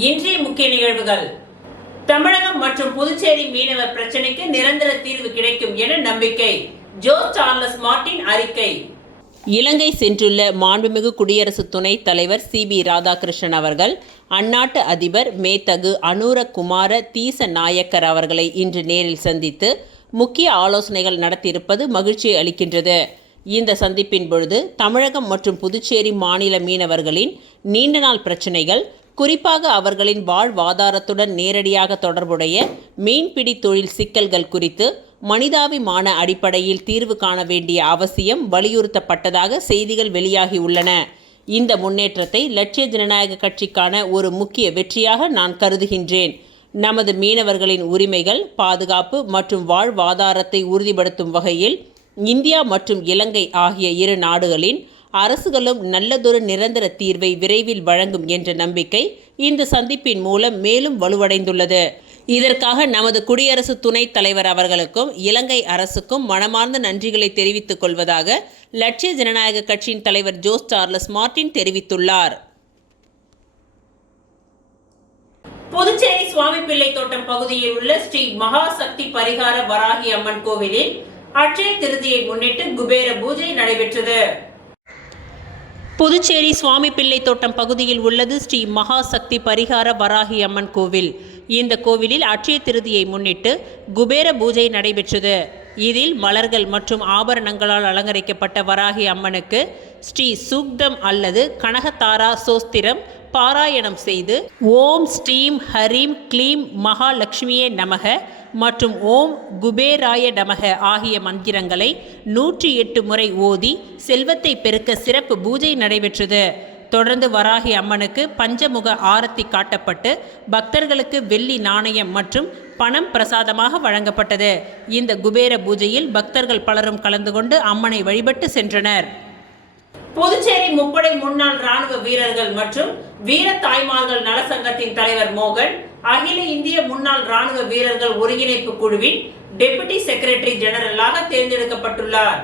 இன்றைய முக்கிய நிகழ்வுகள். தமிழகம் மற்றும் புதுச்சேரி மீனவர் பிரச்சனைக்கு நிரந்தர தீர்வு கிடைக்கும் என நம்பிக்கை. ஜோஸ் சார்லஸ் மார்டின் அறிக்கை. இலங்கை சென்றுள்ள மாண்புமிகு குடியரசு துணைத் தலைவர் CB ராதாகிருஷ்ணன் அவர்கள் அந்நாட்டு அதிபர் மேதகு அனுரகுமார தீசநாயக்கர் அவர்களை இன்று நேரில் சந்தித்து முக்கிய ஆலோசனைகள் நடத்தியிருப்பது மகிழ்ச்சியை அளிக்கின்றது. இந்த சந்திப்பின் பொழுது தமிழகம் மற்றும் புதுச்சேரி மாநில மீனவர்களின் நீண்ட நாள் பிரச்சினைகள், குறிப்பாக அவர்களின் வாழ்வாதாரத்துடன் நேரடியாக தொடர்புடைய மீன்பிடி தொழில் சிக்கல்கள் குறித்து மனிதாபிமான அடிப்படையில் தீர்வு காண வேண்டிய அவசியம் வலியுறுத்தப்பட்டதாக செய்திகள் வெளியாகியுள்ளன. இந்த முன்னேற்றத்தை லட்சிய ஜனநாயக கட்சிக்கான ஒரு முக்கிய வெற்றியாக நான் கருதுகின்றேன். நமது மீனவர்களின் உரிமைகள், பாதுகாப்பு மற்றும் வாழ்வாதாரத்தை உறுதிப்படுத்தும் வகையில் இந்தியா மற்றும் இலங்கை ஆகிய இரு நாடுகளின் அரசுகளும் நல்லதொரு நிரந்தர தீர்வை விரைவில் வழங்கும் என்ற நம்பிக்கை இந்த சந்திப்பின் மூலம் மேலும் வலுவடைந்துள்ளது. இதற்காக நமது குடியரசு துணைத் தலைவர் அவர்களுக்கும் இலங்கை அரசுக்கும் மனமார்ந்த நன்றிகளை தெரிவித்துக் கொள்வதாக லட்சிய ஜனநாயக கட்சியின் தலைவர் ஜோஸ் சார்லஸ் மார்டின் தெரிவித்துள்ளார். புதுச்சேரி சுவாமிப்பிள்ளை தோட்டம் பகுதியில் உள்ள ஸ்ரீ மகாசக்தி பரிகார வராகி அம்மன் கோவிலில் அட்சய திருதியை முன்னிட்டு குபேர பூஜை நடைபெற்றது. புதுச்சேரி சுவாமிப்பிள்ளை தோட்டம் பகுதியில் உள்ளது ஸ்ரீ மகாசக்தி பரிகார வராகி அம்மன் கோவில். இந்த கோவிலில் அட்சய திருதியை முன்னிட்டு குபேர பூஜை நடைபெற்றது. இதில் மலர்கள் மற்றும் ஆபரணங்களால் அலங்கரிக்கப்பட்ட வராகி அம்மனுக்கு ஸ்ரீ சூக்தம் அல்லது கனகதாரா சோஸ்திரம் பாராயணம் செய்து ஓம் ஸ்ரீம் ஹரீம் க்ளீம் மகாலட்சுமியே நமக மற்றும் ஓம் குபேராய நமக ஆகிய மந்திரங்களை 108 முறை ஓதி செல்வத்தை பெருக்க சிறப்பு பூஜை நடைபெற்றது. தொடர்ந்து வராகி அம்மனுக்கு பஞ்சமுக ஆரத்தி காட்டப்பட்டு பக்தர்களுக்கு வெள்ளி நாணயம் மற்றும் பணம் பிரசாதமாக வழங்கப்பட்டது. இந்த குபேர பூஜையில் பக்தர்கள் பலரும் கலந்து கொண்டு அம்மனை வழிபட்டு சென்றனர். புதுச்சேரி முப்படை முன்னாள் ராணுவ வீரர்கள் மற்றும் வீர தாய்மார்கள் நலசங்கத்தின் தலைவர் மோகன் அகில இந்திய முன்னாள் ராணுவ வீரர்கள் ஒருங்கிணைப்பு குழுவின் டெபுட்டி செக்ரட்டரி ஜெனரலாக தேர்ந்தெடுக்கப்பட்டுள்ளார்.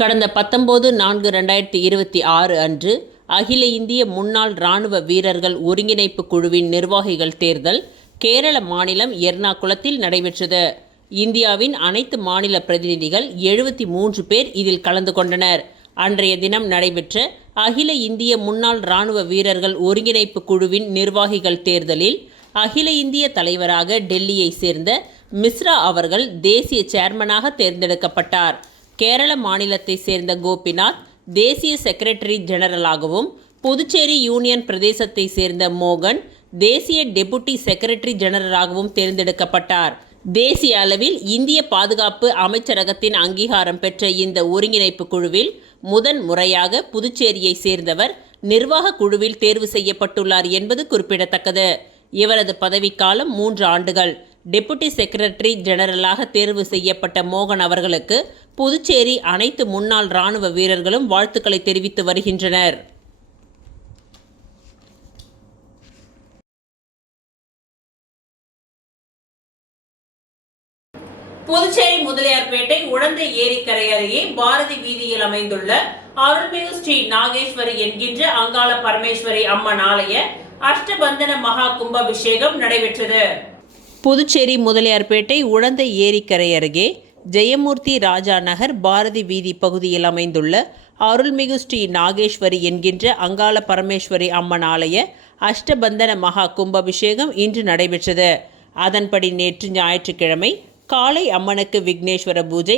கடந்த 19/4/2026 அன்று அகில இந்திய முன்னாள் இராணுவ வீரர்கள் ஒருங்கிணைப்பு குழுவின் நிர்வாகிகள் தேர்தல் கேரள மாநிலம் எர்ணாகுளத்தில் நடைபெற்றது. இந்தியாவின் அனைத்து மாநில பிரதிநிதிகள் 73 பேர் இதில் கலந்து கொண்டனர். அன்றைய தினம் நடைபெற்ற அகில இந்திய முன்னாள் இராணுவ வீரர்கள் ஒருங்கிணைப்பு குழுவின் நிர்வாகிகள் தேர்தலில் அகில இந்திய தலைவராக டெல்லியை சேர்ந்த மிஸ்ரா அவர்கள் தேசிய சேர்மனாக தேர்ந்தெடுக்கப்பட்டார். கேரள மாநிலத்தை சேர்ந்த கோபிநாத் தேசிய செக்ரட்டரி ஜெனரலாகவும், புதுச்சேரி யூனியன் பிரதேசத்தை சேர்ந்த மோகன் தேசிய டெபுட்டி செக்ரட்டரி ஜெனரலாகவும் தேர்ந்தெடுக்கப்பட்டார். தேசிய அளவில் இந்திய பாதுகாப்பு அமைச்சரகத்தின் அங்கீகாரம் பெற்ற இந்த ஒருங்கிணைப்பு குழுவில் முதன் முறையாக புதுச்சேரியை சேர்ந்தவர் நிர்வாக குழுவில் தேர்வு செய்யப்பட்டுள்ளார் என்பது குறிப்பிடத்தக்கது. இவரது பதவிக்காலம் 3 ஆண்டுகள். டெபுட்டி செக்ரட்டரி ஜெனரலாக தேர்வு செய்யப்பட்ட மோகன் அவர்களுக்கு புதுச்சேரி அனைத்து முன்னாள் இராணுவ வீரர்களும் வாழ்த்துக்களை தெரிவித்து வருகின்றனர். புதுச்சேரி முதலியார்பேட்டை உடந்தை ஏரிக்கரை அருகே பாரதி வீதியில் அமைந்துள்ள அருள்மிகு ஸ்ரீ நாகேஸ்வரி என்கின்ற அங்காள பரமேஸ்வரி அம்மன் ஆலய அஷ்டபந்தன மகா கும்பாபிஷேகம் நடைபெற்றது. புதுச்சேரி முதலியார்பேட்டை உடந்தை ஏரிக்கரை அருகே ஜெயமூர்த்தி ராஜா நகர் பாரதி வீதி பகுதியில் அமைந்துள்ள அருள்மிகு ஸ்ரீ நாகேஸ்வரி என்கின்ற அங்காள பரமேஸ்வரி அம்மன் ஆலய அஷ்டபந்தன மகா கும்பாபிஷேகம் இன்று நடைபெற்றது. அதன்படி நேற்று ஞாயிற்றுக்கிழமை காலை அம்மனுக்கு விக்னேஸ்வர பூஜை,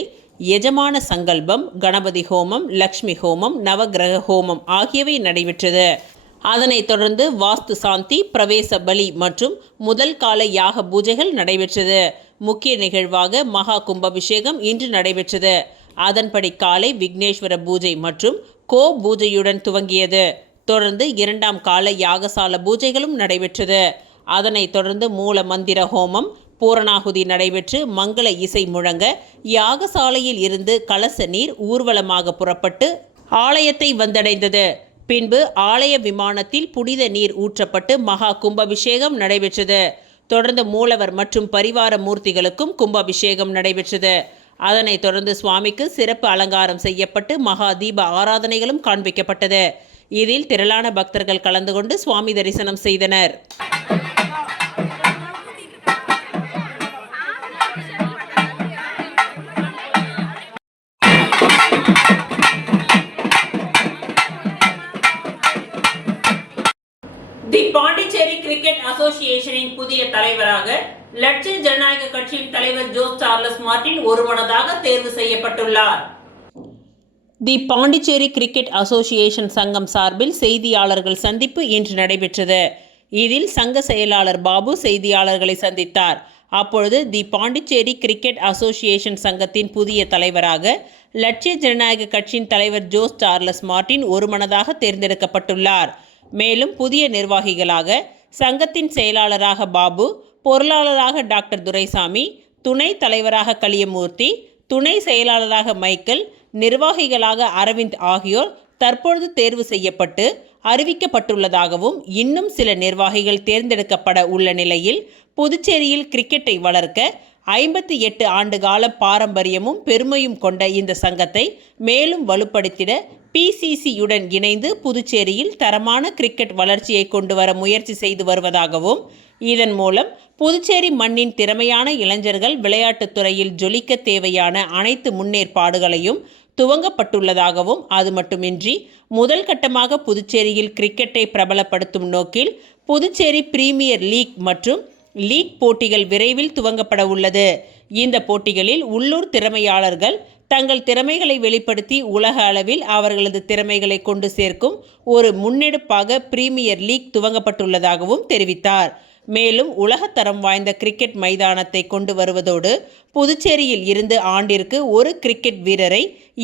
எஜமான சங்கல்பம், கணபதி ஹோமம், லக்ஷ்மி ஹோமம், நவகிரக ஹோமம் ஆகியவை நடைபெற்றது. அதனைத் தொடர்ந்து வாஸ்து சாந்தி, பிரவேச பலி மற்றும் முதல் கால யாக பூஜைகள் நடைபெற்றது. முக்கிய நிகழ்வாக மகா கும்பாபிஷேகம் இன்று நடைபெற்றது. அதன்படி காலை விக்னேஸ்வர பூஜை மற்றும் கோ பூஜையுடன் துவங்கியது. தொடர்ந்து 2ஆம் கால யாகசால பூஜைகளும் நடைபெற்றது. அதனைத் தொடர்ந்து மூல மந்திர ஹோமம், பூரணாகுதி நடைபெற்று மங்கள இசை முழங்க யாகசாலையில் இருந்து கலச நீர் ஊர்வலமாக புறப்பட்டு ஆலயத்தை வந்தடைந்தது. பின்பு ஆலய விமானத்தில் புனித நீர் ஊற்றப்பட்டு மகா கும்பாபிஷேகம் நடைபெற்றது. தொடர்ந்து மூலவர் மற்றும் பரிவார மூர்த்திகளுக்கும் கும்பாபிஷேகம் நடைபெற்றது. அதனைத் தொடர்ந்து சுவாமிக்கு சிறப்பு அலங்காரம் செய்யப்பட்டு மகா தீப ஆராதனைகளும் காண்பிக்கப்பட்டது. இதில் திரளான பக்தர்கள் கலந்து கொண்டு சுவாமி தரிசனம் செய்தனர். தி பாண்டிச்சேரி கிரிக்கெட் அசோசியேஷனின் புதிய தலைவராக லட்சிய ஜனநாயக கட்சியின் தலைவர் ஜோஸ் சார்லஸ் மார்டின் ஒருமனதாக தேர்வு செய்யப்பட்டுள்ளார். தி பாண்டிச்சேரி கிரிக்கெட் அசோசியேஷன் சங்கம் சார்பில் செய்தியாளர்கள் சந்திப்பு இன்று நடைபெற்றது. இதில் சங்க செயலாளர் பாபு செய்தியாளர்களை சந்தித்தார். அப்பொழுது தி பாண்டிச்சேரி கிரிக்கெட் அசோசியேஷன் சங்கத்தின் புதிய தலைவராக லட்சிய ஜனநாயக கட்சியின் தலைவர் ஜோஸ் சார்லஸ் மார்டின் ஒருமனதாக தேர்ந்தெடுக்கப்பட்டுள்ளார். மேலும் புதிய நிர்வாகிகளாக சங்கத்தின் செயலாளராக பாபு, பொருளாளராக டாக்டர் துரைசாமி, துணை தலைவராக கலியமூர்த்தி, துணை செயலாளராக மைக்கேல், நிர்வாகிகளாக அரவிந்த் ஆகியோர் தற்பொழுது தேர்வு செய்யப்பட்டு அறிவிக்கப்பட்டுள்ளதாகவும் இன்னும் சில நிர்வாகிகள் தேர்ந்தெடுக்கப்பட உள்ள நிலையில் புதுச்சேரியில் கிரிக்கெட்டை வளர்க்க 58 ஆண்டு கால பாரம்பரியமும் பெருமையும் கொண்ட இந்த சங்கத்தை மேலும் வலுப்படுத்திட PCCயுடன் இணைந்து புதுச்சேரியில் தரமான கிரிக்கெட் வளர்ச்சியை கொண்டு வர முயற்சி செய்து வருவதாகவும் இதன் மூலம் புதுச்சேரி மண்ணின் திறமையான இளைஞர்கள் விளையாட்டுத் துறையில் ஜொலிக்க தேவையான அனைத்து முன்னேற்பாடுகளையும் துவங்கப்பட்டுள்ளதாகவும் அது மட்டுமின்றி முதல் கட்டமாக புதுச்சேரியில் கிரிக்கெட்டை பிரபலப்படுத்தும் நோக்கில் புதுச்சேரி பிரீமியர் லீக் மற்றும் லீக் போட்டிகள் விரைவில் துவங்கப்பட உள்ளது. இந்த போட்டிகளில் உள்ளூர் திறமையாளர்கள் தங்கள் திறமைகளை வெளிப்படுத்தி உலக அளவில் அவர்களது திறமைகளை கொண்டு சேர்க்கும் ஒரு முன்னெடுப்பாக பிரீமியர் லீக் துவங்கப்பட்டுள்ளதாகவும் தெரிவித்தார். மேலும் உலகத்தரம் வாய்ந்த கிரிக்கெட் மைதானத்தை கொண்டு வருவதோடு புதுச்சேரியில் இருந்து ஆண்டிற்கு ஒரு கிரிக்கெட் வீரரை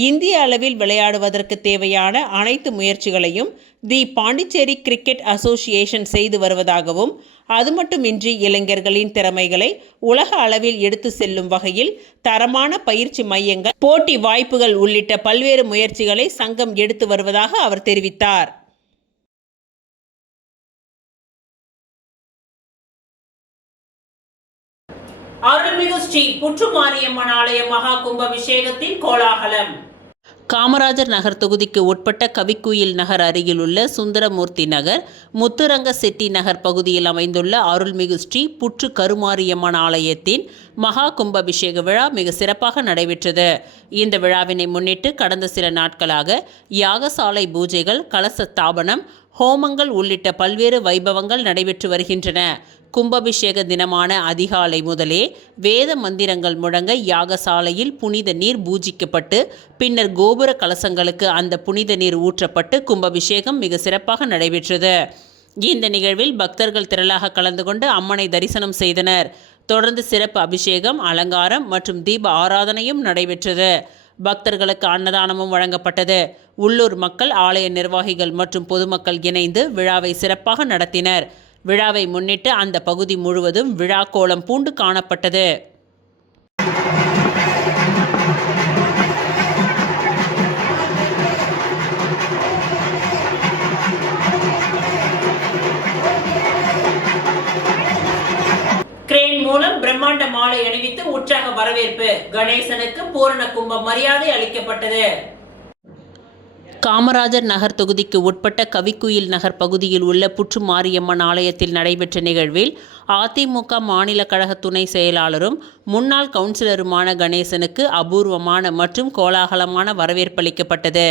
இந்திய அளவில் விளையாடுவதற்கு தேவையான அனைத்து முயற்சிகளையும் தி பாண்டிச்சேரி கிரிக்கெட் அசோசியேஷன் செய்து வருவதாகவும் அது மட்டுமின்றி இளைஞர்களின் திறமைகளை உலக அளவில் எடுத்து செல்லும் வகையில் தரமான பயிற்சி மையங்கள், போட்டி வாய்ப்புகள் உள்ளிட்ட பல்வேறு முயற்சிகளை சங்கம் எடுத்து வருவதாக அவர் தெரிவித்தார். அருள்மிகு ஸ்ரீ புற்றுமாரியம்மன் ஆலய மகா கும்பாபிஷேகத்தின் கோலாகலம். காமராஜர் நகர் தொகுதிக்கு உட்பட்ட கவிக்குயில் நகர் அருகிலுள்ள சுந்தரமூர்த்தி நகர், முத்துரங்க செட்டி நகர் பகுதியில் அமைந்துள்ள அருள்மிகு ஸ்ரீ புற்று கருமாரியம்மன் ஆலயத்தின் மகா கும்பாபிஷேக விழா மிக சிறப்பாக நடைபெற்றது. இந்த விழாவினை முன்னிட்டு கடந்த சில நாட்களாக யாகசாலை பூஜைகள், கலச ஸ்தாபனம், ஹோமங்கள் உள்ளிட்ட பல்வேறு வைபவங்கள் நடைபெற்று வருகின்றன. கும்பாபிஷேக தினமான அதிகாலை முதலே வேத மந்திரங்கள் முழங்க யாகசாலையில் புனித நீர் பூஜிக்கப்பட்டு பின்னர் கோபுர கலசங்களுக்கு அந்த புனித நீர் ஊற்றப்பட்டு கும்பாபிஷேகம் மிக சிறப்பாக நடைபெற்றது. இந்த நிகழ்வில் பக்தர்கள் திரளாக கலந்து கொண்டு அம்மனை தரிசனம் செய்தனர். தொடர்ந்து சிறப்பு அபிஷேகம், அலங்காரம் மற்றும் தீப ஆராதனையும் நடைபெற்றது. பக்தர்களுக்கு அன்னதானமும் வழங்கப்பட்டது. உள்ளூர் மக்கள், ஆலய நிர்வாகிகள் மற்றும் பொதுமக்கள் இணைந்து விழாவை சிறப்பாக நடத்தினர். விழாவை முன்னிட்டு அந்த பகுதி முழுவதும் விழா கோலம் பூண்டு காணப்பட்டது. கிரேன் மூலம் பிரம்மாண்ட மாலை அணிவித்து உற்சாக வரவேற்பு. கணேசனுக்கு பூரண கும்ப மரியாதை அளிக்கப்பட்டது. காமராஜர் நகர் தொகுதிக்கு உட்பட்ட கவிக்குயில் நகர் பகுதியில் உள்ள புற்று மாரியம்மன் ஆலயத்தில் நடைபெற்ற நிகழ்வில் அதிமுக மாநில கழக துணை செயலாளரும் முன்னாள் கவுன்சிலருமான கணேசனுக்கு அபூர்வமான மற்றும் கோலாகலமான வரவேற்பளிக்கப்பட்டது.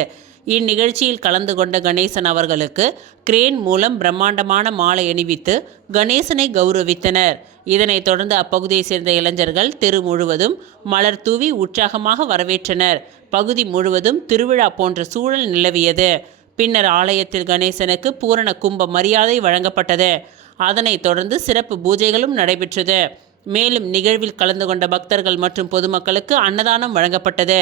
இந்நிகழ்ச்சியில் கலந்து கொண்ட கணேசன் அவர்களுக்கு கிரேன் மூலம் பிரம்மாண்டமான மாலை அணிவித்து கணேசனை கௌரவித்தனர். இதனைத் தொடர்ந்து அப்பகுதியை சேர்ந்த இளைஞர்கள் தெரு முழுவதும் மலர் தூவி உற்சாகமாக வரவேற்றனர். பகுதி முழுவதும் திருவிழா போன்ற சூழல் நிலவியது. பின்னர் ஆலயத்தில் கணேசனுக்கு பூரண கும்ப மரியாதை வழங்கப்பட்டது. அதனைத் தொடர்ந்து சிறப்பு பூஜைகளும் நடைபெற்றது. மேலும் நிகழ்வில் கலந்து கொண்ட பக்தர்கள் மற்றும் பொதுமக்களுக்கு அன்னதானம் வழங்கப்பட்டது.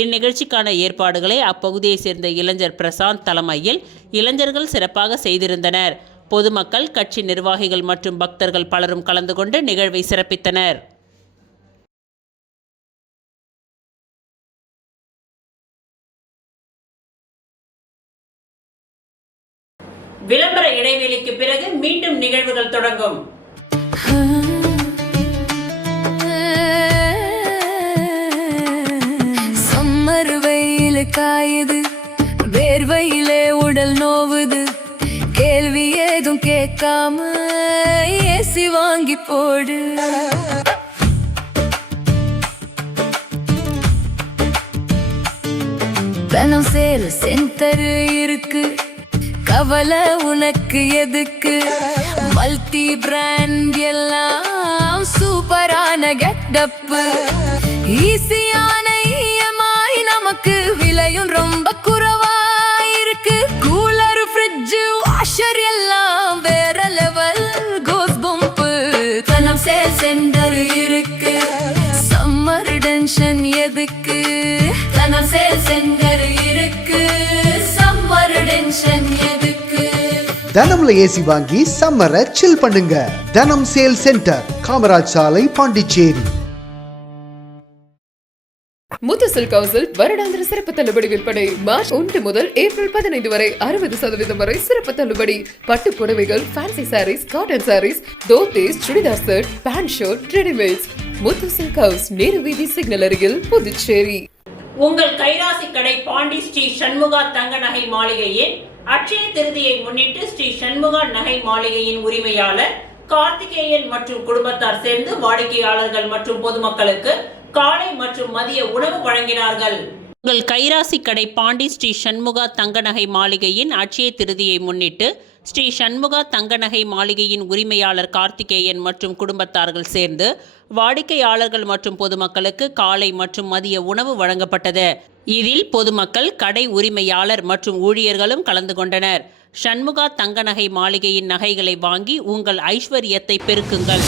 இந்நிகழ்ச்சிக்கான ஏற்பாடுகளை அப்பகுதியை சேர்ந்த இளைஞர் பிரசாந்த் தலைமையில் இளைஞர்கள் சிறப்பாக செய்திருந்தனர். பொதுமக்கள், கட்சி நிர்வாகிகள் மற்றும் பக்தர்கள் பலரும் கலந்து கொண்டு நிகழ்வை சிறப்பித்தனர். விளம்பர இடைவெளிக்கு பிறகு மீண்டும் நிகழ்வுகள் தொடங்கும். காயுது வேர்வையிலே உடல் நோவு கேட்காம ஏசி வாங்கி போடு. தனம் சேல் சென்டர் இருக்கு, கவலை உனக்கு எதுக்கு? மல்டி பிராண்ட் எல்லாம் சூப்பரான கெட்டப்பு, ஈஸியான EMI, நமக்கு விலையும் ரொம்ப குறைவா இருக்கு. கூலர், ஃப்ரிட்ஜ், வாஷர் எல்லாம் வேற லெவல் கோஸ் பம்பு. தனம் சேல் சென்டர் இருக்கு, சம்மர் டென்ஷன் எதுக்கு? தனம் சேல் சென்டர் இருக்கு, சம்மர் டென்ஷன் எதுக்கு? தனம்ல ஏசி வாங்கி சம்மரை சில் பண்ணுங்க. தனம் சேல் சென்டர், காமராஜ் சாலை, பாண்டிச்சேரி. முத்துசில் கவுன்சில் வருடாந்திர சிறப்பு தள்ளுபடி விற்பனை மார்ச் 1 முதல் ஏப்ரல் 15 வரை 60% வரை சிறப்பு தள்ளுபடி. பட்டு புடவைகள், fancy saris, cotton saris, dhotis, churidar set, pant shirt, readymades. முத்துசில் கவுஸ், நேரு வீதி சிக்னல் அருகில், புதுச்சேரி. உங்கள் கைராசி கடை பாண்டி ஸ்ரீ சண்முகா தங்க நகை மாளிகையின் அட்சய திருதியை முன்னிட்டு ஸ்ரீ சண்முகா நகை மாளிகையின் உரிமையாளர் கார்த்திகேயன் மற்றும் குடும்பத்தார் சேர்ந்து வாடிக்கையாளர்கள் மற்றும் பொதுமக்களுக்கு காலை மற்றும் மதிய உணவு வழங்கினார்கள். உங்கள் கைராசி கடை பாண்டி ஸ்ரீ சண்முகா தங்க நகை மாளிகையின் அட்சய திருதியை முன்னிட்டு ஸ்ரீ சண்முகா தங்க நகை மாளிகையின் உரிமையாளர் கார்த்திகேயன் மற்றும் குடும்பத்தார்கள் சேர்ந்து வாடிக்கையாளர்கள் மற்றும் பொதுமக்களுக்கு காலை மற்றும் மதிய உணவு வழங்கப்பட்டது. இதில் பொதுமக்கள், கடை உரிமையாளர் மற்றும் ஊழியர்களும் கலந்து கொண்டனர். சண்முகா தங்க நகை மாளிகையின் நகைகளை வாங்கி உங்கள் ஐஸ்வர்யத்தை பெருக்குங்கள்.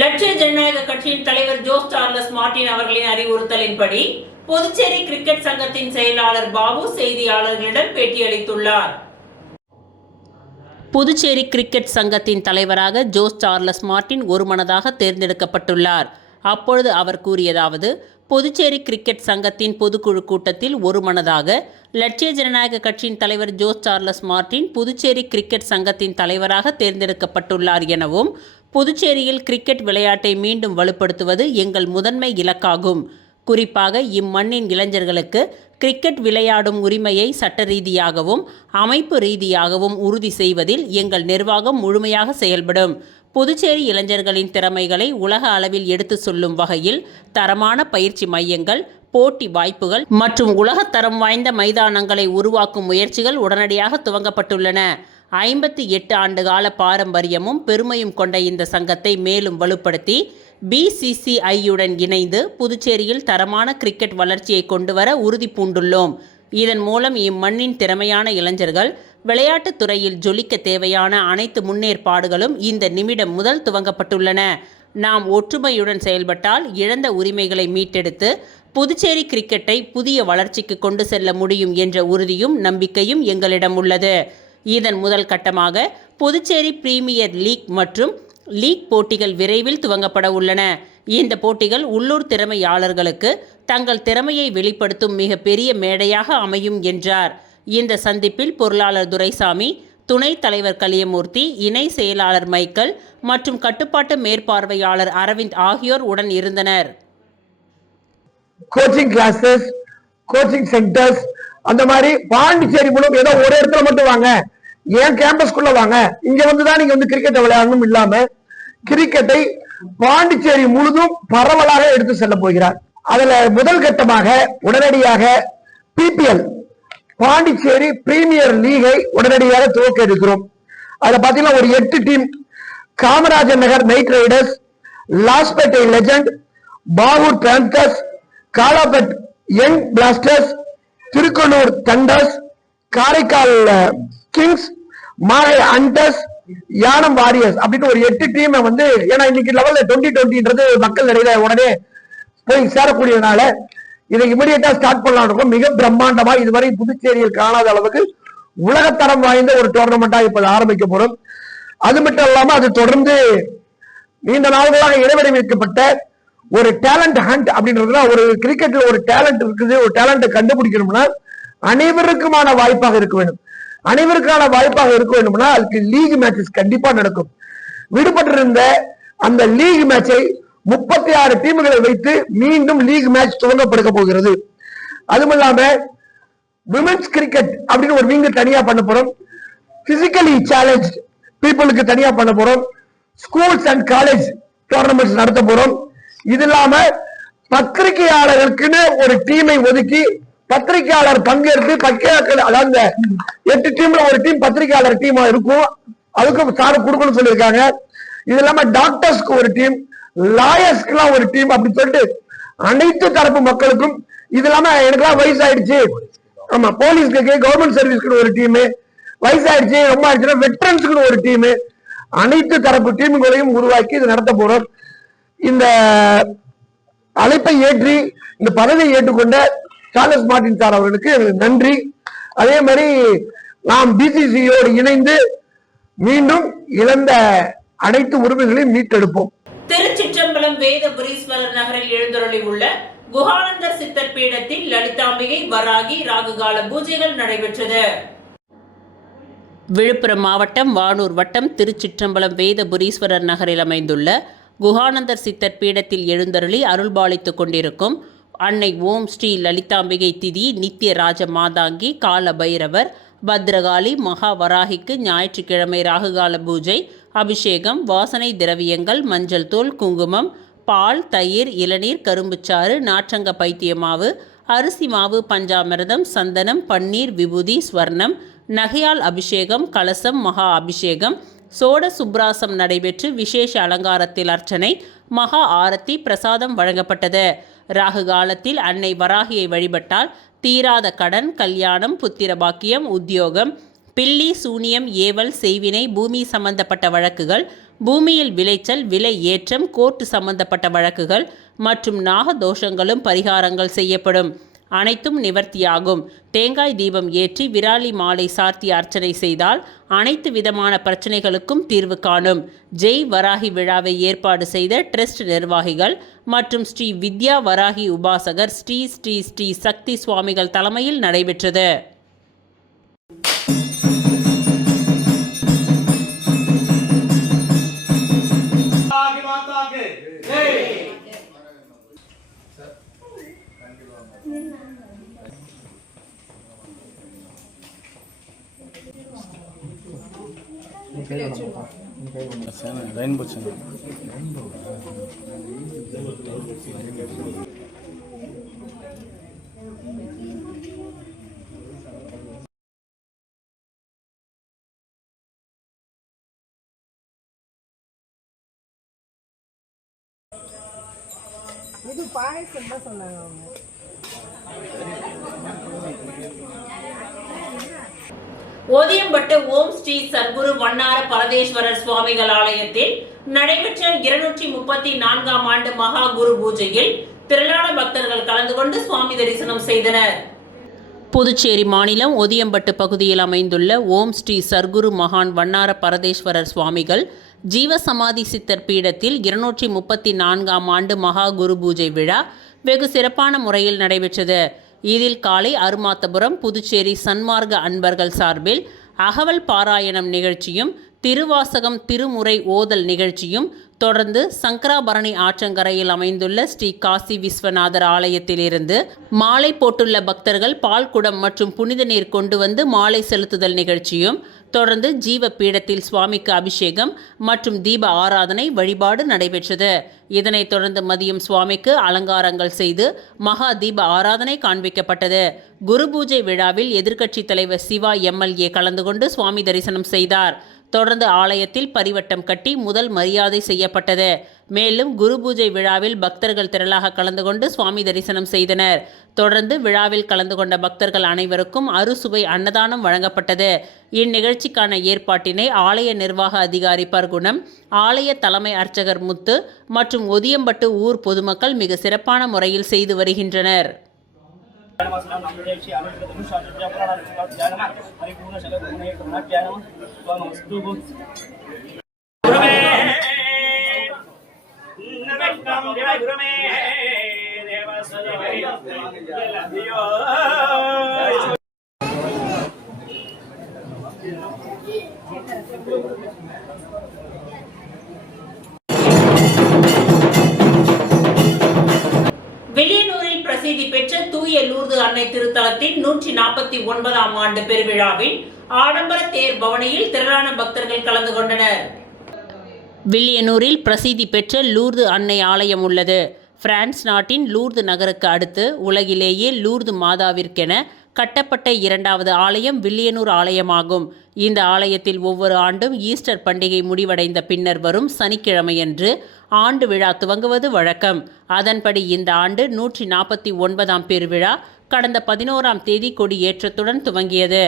லட்சிய ஜனநாயக கட்சியின் தலைவர் ஜோஸ் சார்லஸ் மார்டின் அவர்களின் அறிவுறுத்தலின்படி புதுச்சேரி கிரிக்கெட் சங்கத்தின் செயலாளர் பாபு செய்தியாளர்களிடம் பேட்டியளித்துள்ளார். புதுச்சேரி கிரிக்கெட் சங்கத்தின் தலைவராக ஜோஸ் சார்லஸ் மார்டின் ஒருமனதாக தேர்ந்தெடுக்கப்பட்டுள்ளார். அப்பொழுது அவர் கூறியதாவது: புதுச்சேரி கிரிக்கெட் சங்கத்தின் பொதுக்குழு கூட்டத்தில் ஒருமனதாக லட்சிய ஜனநாயக கட்சியின் தலைவர் Jose Charles Martin Puducherry cricket சங்கத்தின் தலைவராக தேர்ந்தெடுக்கப்பட்டுள்ளார் எனவும், புதுச்சேரியில் கிரிக்கெட் விளையாட்டை மீண்டும் வலுப்படுத்துவது எங்கள் முதன்மை இலக்காகும். குறிப்பாக இம்மண்ணின் இளைஞர்களுக்கு கிரிக்கெட் விளையாடும் உரிமையை சட்ட ரீதியாகவும் அமைப்பு ரீதியாகவும் உறுதி செய்வதில் எங்கள் நிர்வாகம் முழுமையாக செயல்படும். புதுச்சேரி இளைஞர்களின் திறமைகளை உலக அளவில் எடுத்து சொல்லும் வகையில் தரமான பயிற்சி மையங்கள், போட்டி வாய்ப்புகள் மற்றும் உலகத்தரம் வாய்ந்த மைதானங்களை உருவாக்கும் முயற்சிகள் உடனடியாக துவங்கப்பட்டுள்ளன. 58 ஆண்டுகால பாரம்பரியமும் பெருமையும் கொண்ட இந்த சங்கத்தை மேலும் வலுப்படுத்தி BCCIயுடன் இணைந்து புதுச்சேரியில் தரமான கிரிக்கெட் வளர்ச்சியை கொண்டுவர உறுதி பூண்டுள்ளோம். இதன் மூலம் இம்மண்ணின் திறமையான இளைஞர்கள் விளையாட்டுத் துறையில் ஜொலிக்க தேவையான அனைத்து முன்னேற்பாடுகளும் இந்த நிமிடம் முதல் துவங்கப்பட்டுள்ளன. நாம் ஒற்றுமையுடன் செயல்பட்டால் இழந்த உரிமைகளை மீட்டெடுத்து புதுச்சேரி கிரிக்கெட்டை புதிய வளர்ச்சிக்கு கொண்டு செல்ல முடியும் என்ற உறுதியும் நம்பிக்கையும் எங்களிடம் உள்ளது. இதன் முதல் கட்டமாக புதுச்சேரி பிரீமியர் லீக் மற்றும் லீக் போட்டிகள் விரைவில் துவங்கப்பட உள்ளன. இந்த போட்டிகள் உள்ளூர் திறமையாளர்களுக்கு தங்கள் திறமையை வெளிப்படுத்தும் மிக பெரிய மேடையாக அமையும் என்றார். இந்த சந்திப்பில் பொருளாளர் துரைசாமி, துணைத் தலைவர் கலியமூர்த்தி, இணை செயலாளர் மைக்கேல் மற்றும் கட்டுப்பாட்டு மேற்பார்வையாளர் அரவிந்த் ஆகியோர் உடன் இருந்தனர். கோச்சிங் கிளாஸஸ், கோச்சிங் சென்டர்ஸ், அந்த மாதிரி பாண்டிச்சேரி மூலம் ஏதோ ஒரு இடத்துல மட்டும் வாங்க, ஏன் கேம்பஸ்குள்ள வாங்க, இங்க வந்துதான் நீங்க வந்து கிரிக்கெட்டை விளையாடணும் இல்லாம கிரிக்கெட்டை பாண்டிச்சேரி முழுதும் பரவலாக எடுத்து செல்ல போகிறார். அதுல முதல் கட்டமாக உடனடியாக PPL பாண்டிச்சேரி பிரீமியர் லீகை உடனடியாக துவக்க இருக்கிறோம். அதுல பாத்தீங்கன்னா ஒரு 8 team: Kamarajar Nagar Night Riders, Lawspet Legend, Bahour Panthers, Kalapet Young Blasters, Thirukanur Thunders, Karaikal Kings, மாலை ஹண்டர்ஸ், யானம் வாரியர்ஸ் அப்படின்னு ஒரு 8 டீமை வந்து, ஏன்னா இன்னைக்கு லெவல்ல 2020ன்றது மக்கள் இடையில உடனே போய் சேரக்கூடியதுனால இதை இமிடியேட்டா ஸ்டார்ட் பண்ணலாம் இருக்கும். மிக பிரம்மாண்டமா இதுவரை புதுச்சேரியில் காணாத அளவுக்கு உலகத்தரம் வாய்ந்த ஒரு டோர்னமெண்டா இப்ப ஆரம்பிக்க போறோம். அது மட்டும் இல்லாம அது தொடர்ந்து நீண்ட நாள்களாக இடைவெளி வைக்கப்பட்ட ஒரு டேலண்ட் ஹண்ட் அப்படின்றதுல, ஒரு கிரிக்கெட்ல ஒரு டேலண்ட் இருக்குது, ஒரு டேலண்ட் கண்டுபிடிக்கணும்னா அனைவருக்குமான வாய்ப்பாக இருக்க வேண்டும். அனைவருக்கான வாய்ப்பாக இருக்க வேண்டும்னா அதுக்கு லீக் மேட்சஸ் கண்டிப்பா நடக்கும். விடுபட்டிருந்த அந்த லீக் மேட்சை 36 டீம்களை வைத்து மீண்டும் லீக் மேட்ச் துவங்கப்படுத்த போகிறது. அதுவும் இல்லாம விமென்ஸ் கிரிக்கெட் அப்படின்னு ஒரு விங்கு தனியா பண்ண போறோம். பிசிக்கலி சேலஞ்ச் பீப்புளுக்கு தனியா பண்ண போறோம். ஸ்கூல்ஸ் அண்ட் காலேஜ் டோர்னமெண்ட்ஸ் நடத்த போறோம். இது இல்லாம பத்திரிகையாளர்களுக்குன்னு ஒரு டீமை ஒதுக்கி பத்திரிகையாளர் பங்கேற்று அதாவது 8 டீம்ல ஒரு டீம் பத்திரிகையாளர் டீமா இருக்கும். அதுக்கும் சார் கொடுக்கணும்னு சொல்லியிருக்காங்க. இது இல்லாம டாக்டர்ஸ்க்கு ஒரு டீம், லாயர்ஸ்க்கு ஒரு டீம் அப்படி சொல்லிட்டு அனைத்து தரப்பு மக்களுக்கும். இது இல்லாம எனக்குலாம் வயசாயிடுச்சு, ஆமா போலீஸ்க்கு கவர்மெண்ட் சர்வீஸ்க்கு ஒரு டீம், வயசாயிடுச்சு ரொம்ப ஆயிடுச்சுன்னா வெட்டரன்ஸ்க்கு ஒரு டீம், அனைத்து தரப்பு டீம்களையும் உருவாக்கி இது நடத்த போறோம். இந்த அழைப்பை ஏற்றி இந்த பதவியை ஏற்றுக்கொண்ட சார்லஸ் மார்டின் சார் அவர்களுக்கு நன்றி. அதே மாதிரி நாம் பிசிசியோடு இணைந்து மீண்டும் இழந்த அனைத்து உரிமைகளையும் மீட்டெடுப்போம். திருச்சிற்றம்பலம் வேதபுரீஸ்வரர் நகரில் எழுந்தருளி உள்ள குஹானந்தர் சித்தர் பீடத்தில் லலிதாம்பிகை, வராகி, ராகுகால பூஜைகள் நடைபெற்றது. விழுப்புரம் மாவட்டம் வானூர் வட்டம் திருச்சிற்றம்பலம் வேதபுரீஸ்வரர் நகரில் அமைந்துள்ள குஹானந்தர் சித்தர் பீடத்தில் எழுந்தருளி அருள்பாலித்துக் கொண்டிருக்கும் அன்னை ஓம் ஸ்ரீ லலிதாம்பிகை திதி, நித்திய ராஜ மாதாங்கி, கால பைரவர், பத்ரகாளி, மகாவராகிக்கு ஞாயிற்றுக்கிழமை ராகுகால பூஜை, அபிஷேகம், வாசனை திரவியங்கள், மஞ்சள் தூள், குங்குமம், பால், தயிர், இளநீர், கரும்புச்சாறு, நாற்றங்க பைத்தியமாவு, அரிசி மாவு, பஞ்சாமிர்தம், சந்தனம், பன்னீர், விபூதி, ஸ்வர்ணம், நகையால் அபிஷேகம், கலசம், மகா அபிஷேகம், சோட சுப்ராசம் நடைபெற்று விசேஷ அலங்காரத்தில் அர்ச்சனை, மகா ஆரத்தி, பிரசாதம் வழங்கப்பட்டது. ராகு காலத்தில் அன்னை வராகியை வழிபட்டால் தீராத கடன், கல்யாணம், புத்திர பாக்கியம், உத்தியோகம், பில்லி, சூனியம், ஏவல், செய்வினை, பூமி சம்பந்தப்பட்ட வழக்குகள், பூமியில் விளைச்சல், விலை ஏற்றம், கோர்ட்டு சம்பந்தப்பட்ட வழக்குகள் மற்றும் நாக தோஷங்களும் பரிகாரங்கள் செய்யப்படும். அனைத்தும் நிவர்த்தியாகும். தேங்காய் தீபம் ஏற்றி விராலி மாலை சார்த்தி அர்ச்சனை செய்தால் அனைத்து விதமான பிரச்சனைகளுக்கும் தீர்வு காணும். ஜெய் வராகி விழாவை ஏற்பாடு செய்த ட்ரஸ்ட் நிர்வாகிகள் மற்றும் ஸ்ரீ வித்யா வராகி உபாசகர் ஸ்ரீ ஸ்ரீ ஸ்ரீ சக்தி சுவாமிகள் தலைமையில் நடைபெற்றது. ரெயின்போ சேனல் இது பாயசம் தான் சொன்னாங்க அவங்க. ஓதியம்பட்டு ஓம் ஸ்ரீ சர்க்குரு வண்ணார பரதேஸ்வரர் சுவாமிகள் ஆலயத்தில் நடைபெற்ற 234ஆம் ஆண்டு மகா குரு பூஜையில் திரளான பக்தர்கள் கலந்து கொண்டு சுவாமி தரிசனம் செய்தனர். புதுச்சேரி மாநிலம் ஓதியம்பட்டு பகுதியில் அமைந்துள்ள ஓம் ஸ்ரீ சர்க்குரு மகான் வண்ணார பரதேஸ்வரர் சுவாமிகள் ஜீவசமாதி சித்தர் பீடத்தில் 234ஆம் ஆண்டு மகா குரு பூஜை விழா வெகு சிறப்பான முறையில் நடைபெற்றது. இதில் காலை அருமாத்தபுரம் புதுச்சேரி சன்மார்க்க அன்பர்கள் சார்பில் அகவல் பாராயணம் நிகழ்ச்சியும், திருவாசகம் திருமுறை ஓதல் நிகழ்ச்சியும், தொடர்ந்து சங்கராபரணி ஆற்றங்கரையில் அமைந்துள்ள ஸ்ரீ காசி விஸ்வநாதர் ஆலயத்திலிருந்து மாலை போட்டுள்ள பக்தர்கள் பால்குடம் மற்றும் புனித நீர் கொண்டு வந்து மாலை செலுத்துதல் நிகழ்ச்சியும், தொடர்ந்து ஜீவ பீடத்தில் சுவாமிக்கு அபிஷேகம் மற்றும் தீப ஆராதனை வழிபாடு நடைபெற்றது. இதனைத் தொடர்ந்து மதியம் சுவாமிக்கு அலங்காரங்கள் செய்து மகா தீப ஆராதனை காண்பிக்கப்பட்டது. குரு பூஜை விழாவில் எதிர்க்கட்சித் தலைவர் சிவா எம்எல்ஏ கலந்து கொண்டு சுவாமி தரிசனம் செய்தார். தொடர்ந்து ஆலயத்தில் பரிவட்டம் கட்டி முதல் மரியாதை செய்யப்பட்டது. மேலும் குரு பூஜை விழாவில் பக்தர்கள் திரளாக கலந்து கொண்டு சுவாமி தரிசனம் செய்தனர். தொடர்ந்து விழாவில் கலந்து கொண்ட பக்தர்கள் அனைவருக்கும் அறுசுவை அன்னதானம் வழங்கப்பட்டது. இந்நிகழ்ச்சிக்கான ஏற்பாட்டினை ஆலய நிர்வாக அதிகாரி பர்குணம், ஆலய தலைமை அர்ச்சகர் முத்து மற்றும் ஒதியம்பட்டு ஊர் பொதுமக்கள் மிக சிறப்பான முறையில் செய்து வருகின்றனர். வில்லியனூரில் பிரசித்தி பெற்ற தூய லூர்து அன்னை திருத்தலத்தின் 149ஆம் ஆண்டு பெருவிழாவின் ஆடம்பர தேர் பவனியில் திரளான பக்தர்கள் கலந்து கொண்டனர். வில்லியனூரில் பிரசித்தி பெற்ற லூர்து அன்னை ஆலயம் உள்ளது. பிரான்ஸ் நாட்டின் லூர்து நகருக்கு அடுத்து உலகிலேயே லூர்து மாதாவிற்கென கட்டப்பட்ட 2வது ஆலயம் வில்லியனூர் ஆலயமாகும். இந்த ஆலயத்தில் ஒவ்வொரு ஆண்டும் ஈஸ்டர் பண்டிகை முடிவடைந்த பின்னர் வரும் சனிக்கிழமையன்று ஆண்டு விழா துவங்குவது வழக்கம். அதன்படி இந்த ஆண்டு 149ஆம் பெருவிழா கடந்த 11ஆம் தேதி கொடியேற்றத்துடன் துவங்கியது.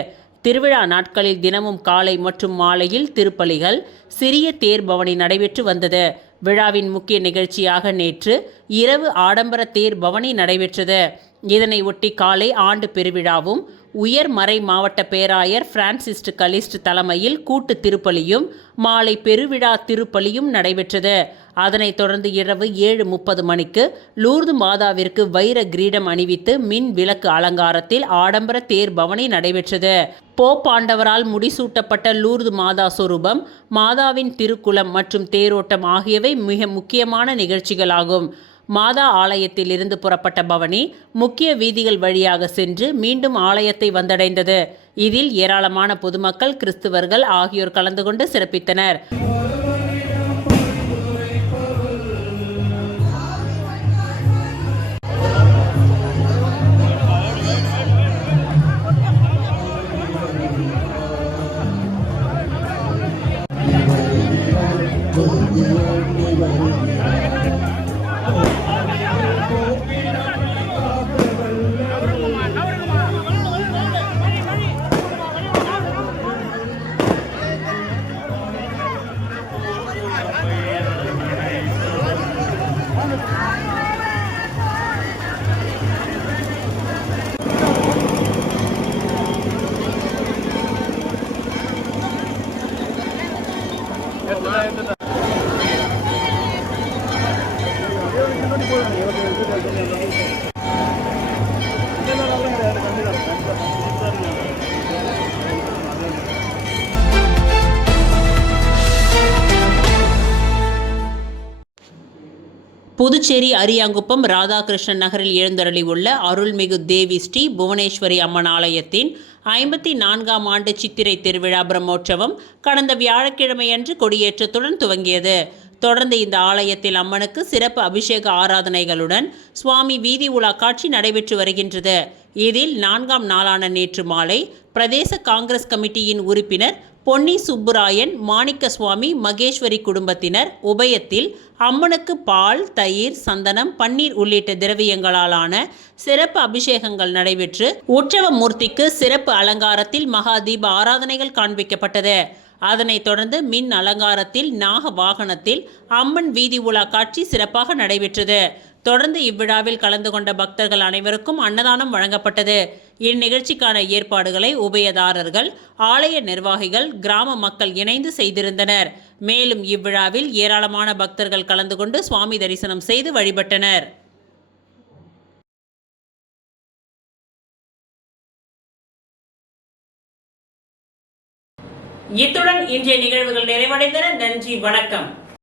திருவிழா நாட்களில் தினமும் காலை மற்றும் மாலையில் திருப்பலிகள், சிறிய தேர் பவனி நடைபெற்று வந்தது. விழாவின் முக்கிய நிகழ்ச்சியாக நேற்று இரவு ஆடம்பர தேர் பவனி நடைபெற்றது. இதனை ஒட்டி காலை ஆண்டு பெருவிழாவும், உயர் மறை மாவட்ட பேராயர் பிரான்சிஸ்ட் கலிஸ்ட் தலைமையில் கூட்டு திருப்பலியும், மாலை பெருவிழா திருப்பலியும் நடைபெற்றது. அதனைத் தொடர்ந்து இரவு 7:30 மணிக்கு லூர்து மாதாவிற்கு வைர கிரீடம் அணிவித்து மின் விளக்கு அலங்காரத்தில் ஆடம்பர தேர் பவனி நடைபெற்றது. போப்பாண்டவரால் முடிசூட்டப்பட்ட லூர்து மாதா சொரூபம், மாதாவின் திருக்குளம் மற்றும் தேரோட்டம் ஆகியவை மிக முக்கியமான நிகழ்ச்சிகளாகும். மாதா ஆலயத்தில் இருந்து புறப்பட்ட பவனி முக்கிய வீதிகள் வழியாக சென்று மீண்டும் ஆலயத்தை வந்தடைந்தது. இதில் ஏராளமான பொதுமக்கள், கிறிஸ்துவர்கள் ஆகியோர் கலந்து கொண்டு சிறப்பித்தனர். புதுச்சேரி அரியாங்குப்பம் ராதாகிருஷ்ணன் நகரில் எழுந்தருளி உள்ள அருள்மிகு தேவி ஸ்ரீ புவனேஸ்வரி அம்மன் ஆலயத்தின் 54ஆம் ஆண்டு சித்திரை திருவிழா பிரம்மோற்சவம் கடந்த வியாழக்கிழமையன்று கொடியேற்றத்துடன் துவங்கியது. தொடர்ந்து இந்த ஆலயத்தில் அம்மனுக்கு சிறப்பு அபிஷேக ஆராதனைகளுடன் சுவாமி வீதி உலா காட்சி நடைபெற்று வருகின்றது. இதில் 4ஆம் நாளான நேற்று மாலை பிரதேச காங்கிரஸ் கமிட்டியின் உறுப்பினர் பொன்னி சுப்புராயன், மாணிக்க சுவாமி, மகேஸ்வரி குடும்பத்தினர் உபயத்தில் அம்மனுக்கு பால், தயிர், சந்தனம், பன்னீர் உள்ளிட்ட திரவியங்களாலான சிறப்பு அபிஷேகங்கள் நடைபெற்று உற்சவ மூர்த்திக்கு சிறப்பு அலங்காரத்தில் மகா தீப ஆராதனைகள் காண்பிக்கப்பட்டது. அதனைத் தொடர்ந்து மின் அலங்காரத்தில் நாக வாகனத்தில் அம்மன் வீதி உலா காட்சி சிறப்பாக நடைபெற்றது. தொடர்ந்து இவ்விழாவில் கலந்து கொண்ட பக்தர்கள் அனைவருக்கும் அன்னதானம் வழங்கப்பட்டது. இந்நிகழ்ச்சிக்கான ஏற்பாடுகளை உபயதாரர்கள், ஆலய நிர்வாகிகள், கிராம மக்கள் இணைந்து செய்திருந்தனர். மேலும் இவ்விழாவில் ஏராளமான பக்தர்கள் கலந்து கொண்டு சுவாமி தரிசனம் செய்து வழிபட்டனர். இத்துடன் இன்றைய நிகழ்வுகள் நிறைவடைந்தன. நன்றி, வணக்கம்.